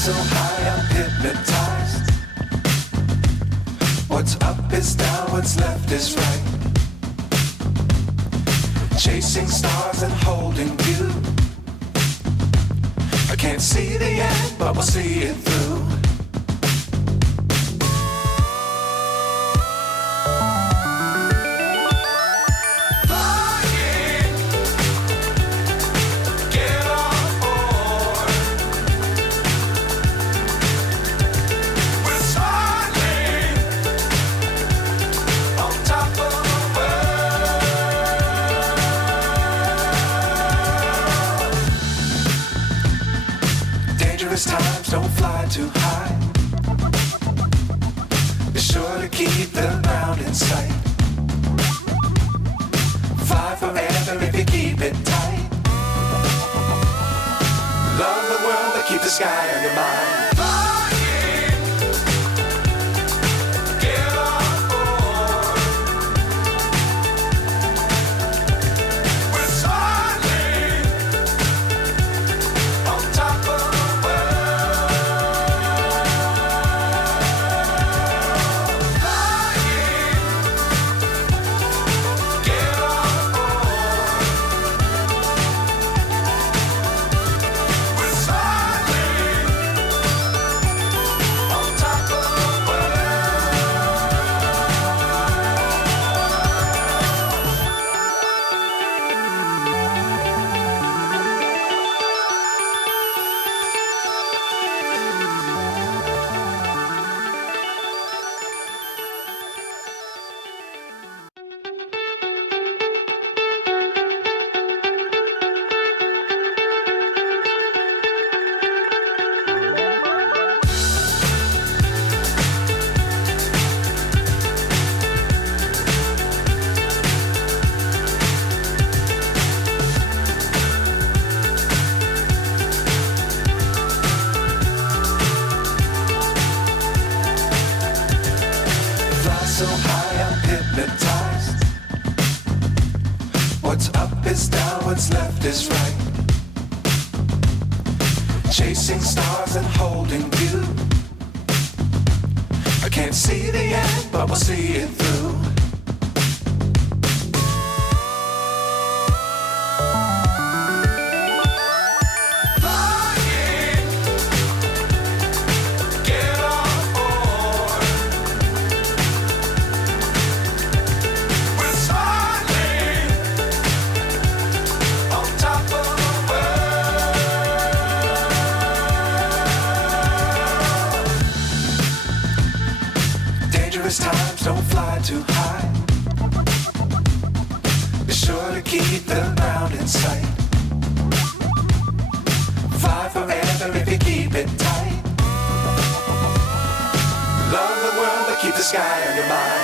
so high I'm hypnotized. What's up is down, what's left is right. Chasing stars and holding you. I can't see the end, but we'll see it through. Times don't fly too high. Be sure to keep the ground in sight. Fly forever if you keep it tight. Love the world but keep the sky on your mind. So high I'm hypnotized. What's up is down, what's left is right. Chasing stars and holding you. I can't see the end, but we'll see it through. Times don't fly too high. Be sure to keep the ground in sight. Fly forever if you keep it tight. Love the world but keep the sky on your mind.